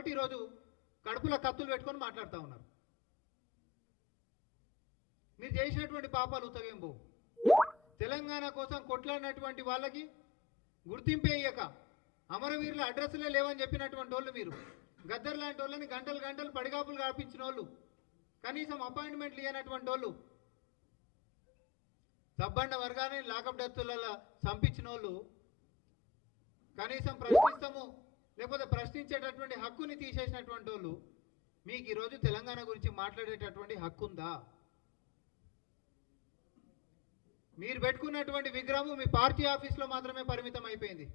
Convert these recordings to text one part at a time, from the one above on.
కాబట్టి ఈరోజు కడుపులో కత్తులు పెట్టుకొని మాట్లాడుతూ ఉన్నారు. మీరు చేసినటువంటి పాపాలు ఉతగేం పోవు. తెలంగాణ కోసం కొట్లాడినటువంటి వాళ్ళకి గుర్తింపే ఇయ్యక అమరవీరుల అడ్రస్లే లేవని చెప్పినటువంటి వాళ్ళు మీరు, గద్దర్ లాంటి వాళ్ళని గంటలు గంటలు పడిగాపులు కాపించిన వాళ్ళు, కనీసం అపాయింట్మెంట్లు ఇవ్వనటువంటి వాళ్ళు, సబ్బండ వర్గాన్ని లాకప్ డెత్తులలో చంపించిన వాళ్ళు కనీసం ప్రశ్నిస్తాము లేకపోతే ప్రశ్నించేటటువంటి హక్కుని తీసేసినటువంటి వాళ్ళు మీకు ఈరోజు తెలంగాణ గురించి మాట్లాడేటటువంటి హక్కు ఉందా? మీరు పెట్టుకున్నటువంటి విగ్రహం మీ పార్టీ ఆఫీస్లో మాత్రమే పరిమితం అయిపోయింది.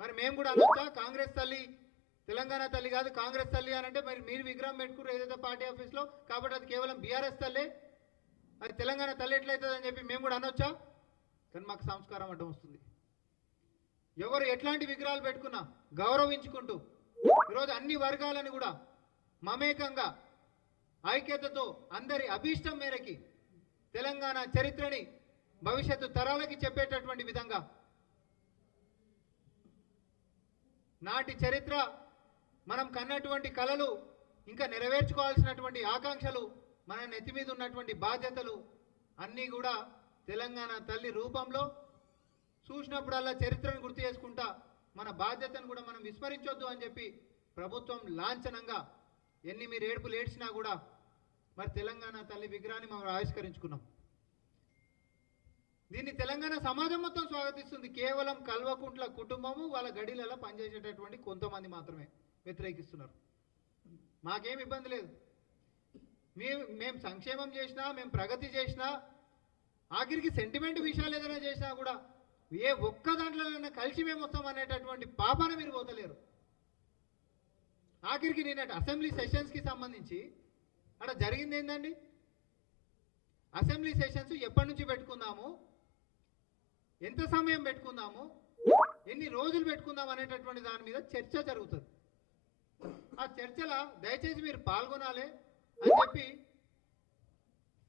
మరి మేము కూడా అనొచ్చా కాంగ్రెస్ తల్లి తెలంగాణ తల్లి కాదు కాంగ్రెస్ తల్లి అని అంటే మరి మీరు విగ్రహం పెట్టుకున్నారు ఏదైతే పార్టీ ఆఫీస్లో, కాబట్టి అది కేవలం బీఆర్ఎస్ తల్లే, అది తెలంగాణ తల్లి ఎట్లయితుంది అని చెప్పి మేము కూడా అనొచ్చా? కానీ మాకు సంస్కారం అడ్డం వస్తుంది. ఎవరు ఎట్లాంటి విగ్రహాలు పెట్టుకున్నా గౌరవించుకుంటూ ఈరోజు అన్ని వర్గాలను కూడా మమేకంగా ఐక్యతతో అందరి అభీష్టం మేరకి తెలంగాణ చరిత్రని భవిష్యత్తు తరాలకి చెప్పేటటువంటి విధంగా నాటి చరిత్ర, మనం కన్నటువంటి కలలు, ఇంకా నెరవేర్చుకోవాల్సినటువంటి ఆకాంక్షలు, మన నెత్తి మీద ఉన్నటువంటి బాధ్యతలు అన్నీ కూడా తెలంగాణ తల్లి రూపంలో చూసినప్పుడల్లా చరిత్రను గుర్తు చేసుకుంటా మన బాధ్యతను కూడా మనం విస్మరించొద్దు అని చెప్పి ప్రభుత్వం లాంఛనంగా ఎన్ని మీరు ఏడుపులు ఏడ్చినా కూడా మరి తెలంగాణ తల్లి విగ్రహాన్ని మనం ఆవిష్కరించుకున్నాం. దీన్ని తెలంగాణ సమాజం మొత్తం స్వాగతిస్తుంది. కేవలం కల్వకుంట్ల కుటుంబము వాళ్ళ గడిలలో పనిచేసేటటువంటి కొంతమంది మాత్రమే వ్యతిరేకిస్తున్నారు. మాకేం ఇబ్బంది లేదు. మేము సంక్షేమం చేసినా, మేము ప్రగతి చేసినా, ఆఖరికి సెంటిమెంట్ విషయాలు ఏదైనా చేసినా కూడా ఏ ఒక్క దాంట్లోనైనా కలిసి మేము వస్తాం అనేటటువంటి పాపాన మీరు పోతలేరు. ఆఖరికి నిన్నటి అసెంబ్లీ సెషన్స్కి సంబంధించి అక్కడ జరిగింది ఏంటండి? అసెంబ్లీ సెషన్స్ ఎప్పటి నుంచి పెట్టుకుందాము, ఎంత సమయం పెట్టుకుందాము, ఎన్ని రోజులు పెట్టుకుందాం అనేటటువంటి దాని మీద చర్చ జరుగుతుంది. ఆ చర్చలో దయచేసి మీరు పాల్గొనాలి అని చెప్పి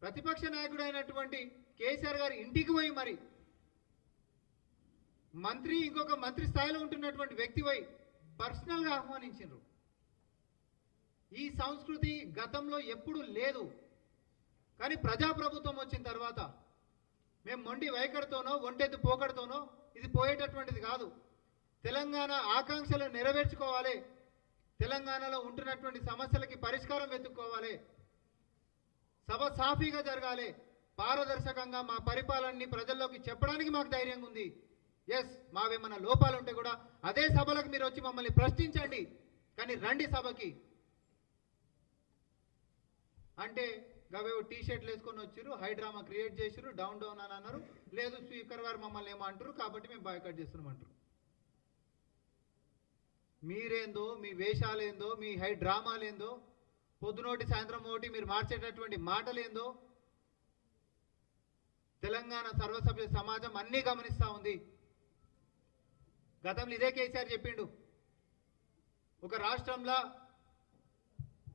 ప్రతిపక్ష నాయకుడు అయినటువంటి కేసీఆర్ గారి ఇంటికి పోయి మరి మంత్రి, ఇంకొక మంత్రి స్థాయిలో ఉంటున్నటువంటి వ్యక్తి పోయి పర్సనల్గా ఆహ్వానించారు. ఈ సంస్కృతి గతంలో ఎప్పుడూ లేదు. కానీ ప్రజాప్రభుత్వం వచ్చిన తర్వాత మేము మొండి వైఖరితోనో ఒంటెద్దు పోకడతోనో ఇది పోయేటటువంటిది కాదు. తెలంగాణ ఆకాంక్షలు నెరవేర్చుకోవాలి, తెలంగాణలో ఉంటున్నటువంటి సమస్యలకి పరిష్కారం వెతుక్కోవాలి, సభ సాఫీగా జరగాలి, పారదర్శకంగా మా పరిపాలనని ప్రజల్లోకి చెప్పడానికి మాకు ధైర్యంగా ఉంది. ఎస్, మావేమన్నా లోపాలు ఉంటే కూడా అదే సభలకు మీరు వచ్చి మమ్మల్ని ప్రశ్నించండి, కానీ రండి సభకి అంటే గవేవో టీ షర్ట్లు వేసుకొని వచ్చారు, హైడ్రామా క్రియేట్ చేసారు, డౌన్ డౌన్ అని అన్నారు. లేదు స్పీకర్ వారు మమ్మల్ని ఏమో అంటారు కాబట్టి మేము బాయ్కాట్ చేస్తున్నామంటారు. మీరేందో, మీ వేషాలేందో, మీ డ్రామాలేందో, పొద్దునోటి సాయంత్రం ఒకటి మీరు మార్చేటటువంటి మాటలేందో తెలంగాణ సర్వసభ్య సమాజం అన్నీ గమనిస్తూ ఉంది. గతంలో ఇదే కేసీఆర్ చెప్పిండు, ఒక రాష్ట్రంలో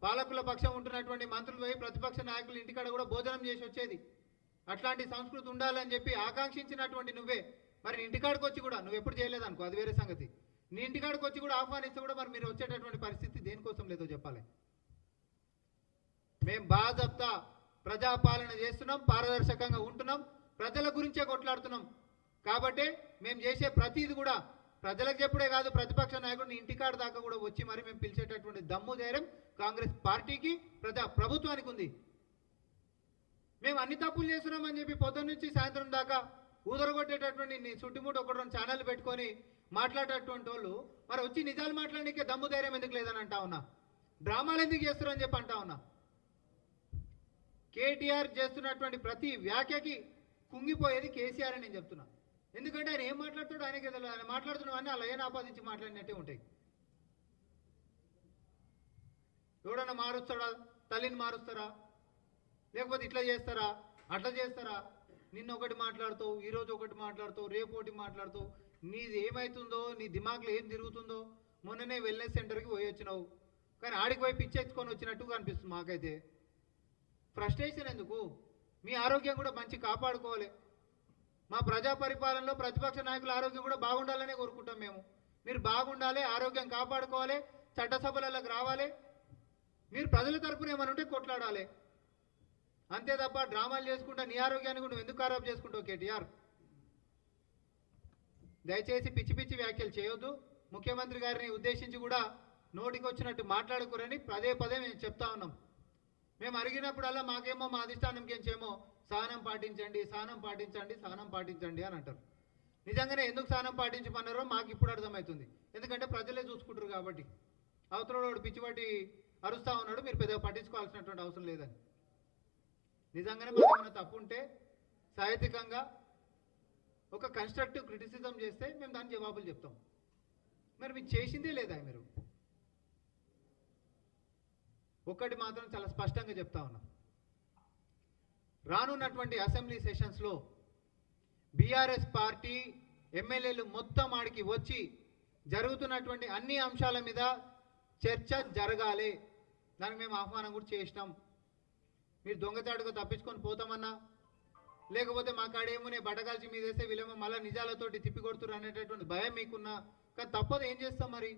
పాలకుల పక్షం ఉంటున్నటువంటి మంత్రులు పోయి ప్రతిపక్ష నాయకులు ఇంటికాడ కూడా భోజనం చేసి వచ్చేది. అట్లాంటి సంస్కృతి ఉండాలని చెప్పి ఆకాంక్షించినటువంటి నువ్వే మరి ఇంటికాడికి వచ్చి కూడా నువ్వు ఎప్పుడు చేయలేదనుకో, అది వేరే సంగతి. నీ ఇంటికాడికి వచ్చి కూడా ఆహ్వానిస్తే కూడా మరి మీరు వచ్చేటటువంటి పరిస్థితి దేనికోసం లేదో చెప్పాలి. మేము బాజప్తా ప్రజాపాలన చేస్తున్నాం, పారదర్శకంగా ఉంటున్నాం, ప్రజల గురించే కొట్లాడుతున్నాం. కాబట్టి మేము చేసే ప్రతిది కూడా ప్రజలకు చెప్పుడే కాదు, ప్రతిపక్ష నాయకుడిని ఇంటికాడ దాకా కూడా వచ్చి మరి మేము పిలిచేటటువంటి దమ్ము ధైర్యం కాంగ్రెస్ పార్టీకి, ప్రజా ప్రభుత్వానికి ఉంది. మేము అన్ని తప్పులు చేస్తున్నామని చెప్పి పొద్దున్న నుంచి సాయంత్రం దాకా ఊదరగొట్టేటటువంటి నీ చుట్టుముట్టు ఒక రెండు ఛానల్ పెట్టుకొని మాట్లాడేటటువంటి వాళ్ళు మరి వచ్చి నిజాలు మాట్లాడడానికి దమ్ము ధైర్యం ఎందుకు లేదని అంటా ఉన్నా, డ్రామాలు ఎందుకు చేస్తున్నారని చెప్పి అంటా ఉన్నా. కేటీఆర్ చేస్తున్నటువంటి ప్రతి వ్యాఖ్యకి కుంగిపోయేది కేసీఆర్ అని నేను చెప్తున్నా. ఎందుకంటే ఆయన ఏం మాట్లాడుతాడో ఆయనకే తెలియదు. ఆయన మాట్లాడుతున్నామని అలా ఏం ఆపాదించి మాట్లాడినట్టే ఉంటాయి. ఎవడన్నా మారుస్తాడా? తల్లిని మారుస్తారా? లేకపోతే ఇట్లా చేస్తారా, అట్లా చేస్తారా? నిన్న ఒకటి మాట్లాడుతావు, ఈరోజు ఒకటి మాట్లాడుతావు, రేపు ఒకటి మాట్లాడుతావు. నీది ఏమవుతుందో, నీ దిమాగ్లో ఏం తిరుగుతుందో. మొన్ననే వెల్నెస్ సెంటర్కి పోయి వచ్చినావు, కానీ ఆడికి పోయి పిచ్చెత్తుకొని వచ్చినట్టు కనిపిస్తుంది మాకైతే. ఫ్రస్ట్రేషన్ ఎందుకు? మీ ఆరోగ్యం కూడా మంచి కాపాడుకోవాలి. మా ప్రజా పరిపాలనలో ప్రతిపక్ష నాయకుల ఆరోగ్యం కూడా బాగుండాలనే కోరుకుంటాం మేము. మీరు బాగుండాలి, ఆరోగ్యం కాపాడుకోవాలి, చట్టసభలకు రావాలి, మీరు ప్రజల తరపున ఏమైనా ఉంటే కొట్లాడాలి. అంతే తప్ప డ్రామాలు చేసుకుంటా నీ ఆరోగ్యాన్ని కూడా ఎందుకు ఖరాబ్ చేసుకుంటావు కేటీఆర్? దయచేసి పిచ్చి పిచ్చి వ్యాఖ్యలు చేయొద్దు. ముఖ్యమంత్రి గారిని ఉద్దేశించి కూడా నోటికి వచ్చినట్టు మాట్లాడుకోరని పదే పదే మేము చెప్తా ఉన్నాం. మేము అడిగినప్పుడల్లా మాకేమో మా అధిష్టానంకేమో సహనం పాటించండి, సహనం పాటించండి, సహనం పాటించండి అని అంటారు. నిజంగానే ఎందుకు సహనం పాటించమన్నారో మాకు ఇప్పుడు అర్థమవుతుంది. ఎందుకంటే ప్రజలే చూసుకుంటారు కాబట్టి. అవతలవాడు పిచ్చివాటి అరుస్తూ ఉన్నాడు, మీరు పెద్దగా పట్టించుకోవాల్సినటువంటి అవసరం లేదని. నిజంగానే మాకు ఏమైనా తప్పు ఉంటే సాహిత్యకంగా ఒక కన్స్ట్రక్టివ్ క్రిటిసిజం చేస్తే మేము దాని జవాబులు చెప్తాం. మరి మీరు చేసిందే లేదా? మీరు ఒక్కటి మాత్రం చాలా స్పష్టంగా చెప్తా ఉన్నాం. రానున్నటువంటి అసెంబ్లీ సెషన్స్లో బీఆర్ఎస్ పార్టీ ఎమ్మెల్యేలు మొత్తం ఆడికి వచ్చి జరుగుతున్నటువంటి అన్ని అంశాల మీద చర్చ జరగాలి. దానికి మేము ఆహ్వానం కూడా చేసినాం. మీరు దొంగచాటుగా తప్పించుకొని పోతామన్నా, లేకపోతే మా కాడేమో బట్టగాల్చి మీద వేస్తే వీళ్ళేమో మళ్ళీ నిజాలతోటి తిప్పికొడుతున్నారు అనేటటువంటి భయం మీకున్నా, కానీ తప్పదు, ఏం చేస్తాం మరి?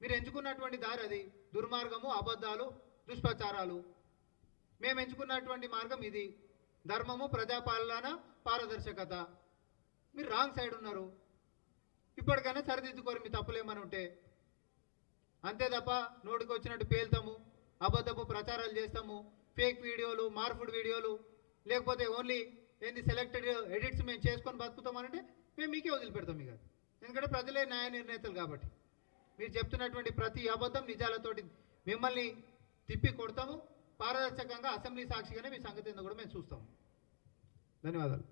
మీరు ఎంచుకున్నటువంటి దారి అది దుర్మార్గము, అబద్ధాలు, దుష్ప్రచారాలు. మేము ఎంచుకున్నటువంటి మార్గం ఇది ధర్మము, ప్రజాపాలన, పారదర్శకత. మీరు రాంగ్ సైడ్ ఉన్నారు. ఇప్పటికైనా సరిదిద్దుకోరు మీ తప్పులేమని ఉంటే. అంతే తప్ప నోటికి వచ్చినట్టు పేల్తాము, అబద్ధపు ప్రచారాలు చేస్తాము, ఫేక్ వీడియోలు, మార్ఫుడ్ వీడియోలు, లేకపోతే ఓన్లీ ఏంది సెలెక్టెడ్ ఎడిట్స్ మేము చేసుకొని బతుకుతామనంటే మేము మీకే వదిలిపెడతాం ఇక. ఎందుకంటే ప్రజలే న్యాయ నిర్ణేతలు కాబట్టి. మీరు చెప్తున్నటువంటి ప్రతి అబద్ధం నిజాలతోటి మిమ్మల్ని తిప్పి కొడతాము. పారదర్శకంగా అసెంబ్లీ సాక్షిగానే మీ సంగతి ఏందో కూడా మేము చూస్తాము. ధన్యవాదాలు.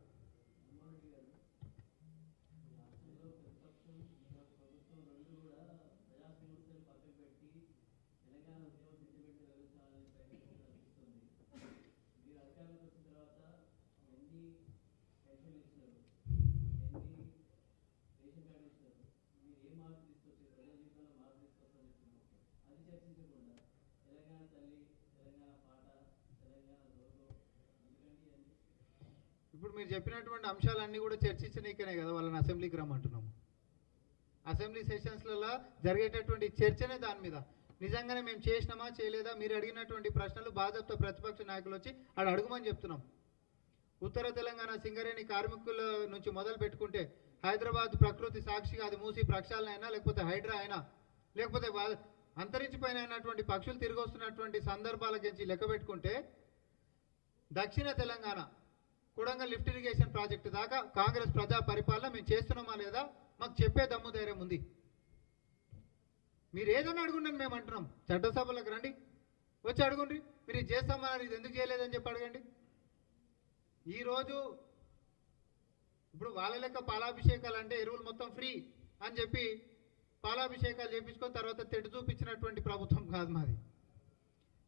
ఇప్పుడు మీరు చెప్పినటువంటి అంశాలన్నీ కూడా చర్చించనీకనే కదా వాళ్ళని అసెంబ్లీకి రమ్మంటున్నాము. అసెంబ్లీ సెషన్స్లలో జరిగేటటువంటి చర్చనే దాని మీద. నిజంగానే మేము చేసినామా చేయలేదా, మీరు అడిగినటువంటి ప్రశ్నలు భాజపా ప్రతిపక్ష నాయకులు వచ్చి ఆడ అడుగుమని చెప్తున్నాం. ఉత్తర తెలంగాణ సింగరేణి కార్మికుల నుంచి మొదలు పెట్టుకుంటే హైదరాబాద్ ప్రకృతి సాక్షిగా అది మూసి ప్రక్షాళన అయినా, లేకపోతే హైడ్రా అయినా, లేకపోతే అంతరించిపోయినటువంటి పక్షులు తిరిగి వస్తున్నటువంటి సందర్భాల గురించి లెక్క పెట్టుకుంటే దక్షిణ Telangana Kodangal lift irrigation project దాకా కాంగ్రెస్ ప్రజా పరిపాలన మేము చేస్తున్నామా లేదా మాకు చెప్పే దమ్ము ధైర్యం ఉంది. మీరు ఏదైనా అడుగుండని మేము అంటున్నాం. చట్టసభలకు రండి, వచ్చి అడుగుండ్రి. మీరు ఇది చేస్తామన్నారు, ఇది ఎందుకు చేయలేదని చెప్పి అడగండి. ఈరోజు ఇప్పుడు వాళ్ళ లెక్క పాలాభిషేకాలు అంటే ఎరువులు మొత్తం ఫ్రీ అని చెప్పి పాలాభిషేకాలు చేయించుకొని తర్వాత తెడ్డు చూపించినటువంటి ప్రభుత్వం కాదు మాది.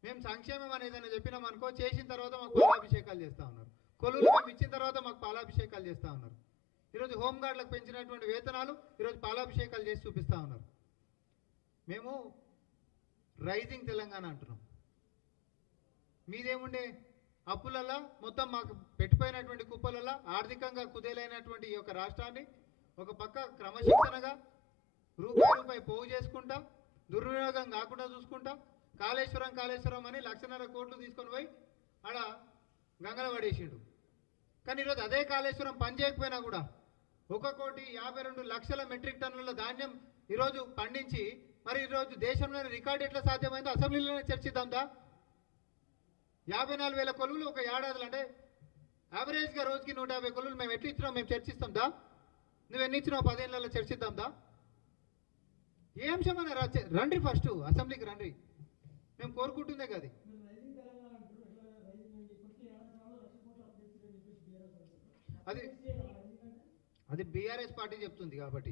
మేము సంక్షేమం అనేది ఏదైనా చెప్పినాం అనుకో, చేసిన తర్వాత మాకు పాలాభిషేకాలు చేస్తూ ఉన్నారు. కొలువులు మేము ఇచ్చిన తర్వాత మాకు పాలాభిషేకాలు చేస్తూ ఉన్నారు. ఈరోజు హోంగార్డులకు పెంచినటువంటి వేతనాలు ఈరోజు పాలాభిషేకాలు చేసి చూపిస్తూ ఉన్నారు. మేము రైజింగ్ తెలంగాణ అంటున్నాం. మీదేముండే అప్పులల్లా మొత్తం మాకు పెట్టిపోయినటువంటి కుప్పలల్లా ఆర్థికంగా కుదేలైనటువంటి ఈ యొక్క రాష్ట్రాన్ని ఒక పక్క క్రమశిక్షణగా రూపాయి పోగు చేసుకుంటా, దుర్వినియోగం కాకుండా చూసుకుంటా, కాళేశ్వరం అని 1,50,000 కోట్లు తీసుకొని పోయి ఆడ గంగల పడేసిండు. కానీ ఈరోజు అదే కాళేశ్వరం పని చేయకపోయినా కూడా 1,52,00,000 మెట్రిక్ టన్నుల ధాన్యం ఈరోజు పండించి మరి ఈరోజు దేశంలోని రికార్డు ఎట్లా సాధ్యమైందో అసెంబ్లీలోనే చర్చిద్దాందా? 54,000 కొలువులు ఒక ఏడాదిలో, అంటే యావరేజ్గా రోజుకి 150 కొలువులు మేము ఎట్లా ఇచ్చినాం మేము చర్చిస్తాందా? నువ్వు ఎన్ని ఇచ్చినావు 10 ఏళ్ళలో చర్చిద్దాందా? ఏ అంశమైనా రండి, ఫస్ట్ అసెంబ్లీకి రండి, మేము కోరుకుంటుందే కదా. అది బీఆర్ఎస్ పార్టీ చెప్తుంది కాబట్టి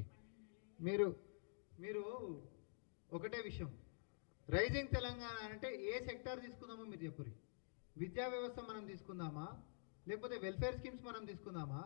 మీరు ఒకటే విషయం, రైజింగ్ తెలంగాణ అంటే ఏ సెక్టార్ తీసుకుందామో మీరు చెప్పుర్రి. విద్యా వ్యవస్థ మనం తీసుకుందామా, లేకపోతే వెల్ఫేర్ స్కీమ్స్ మనం తీసుకుందామా,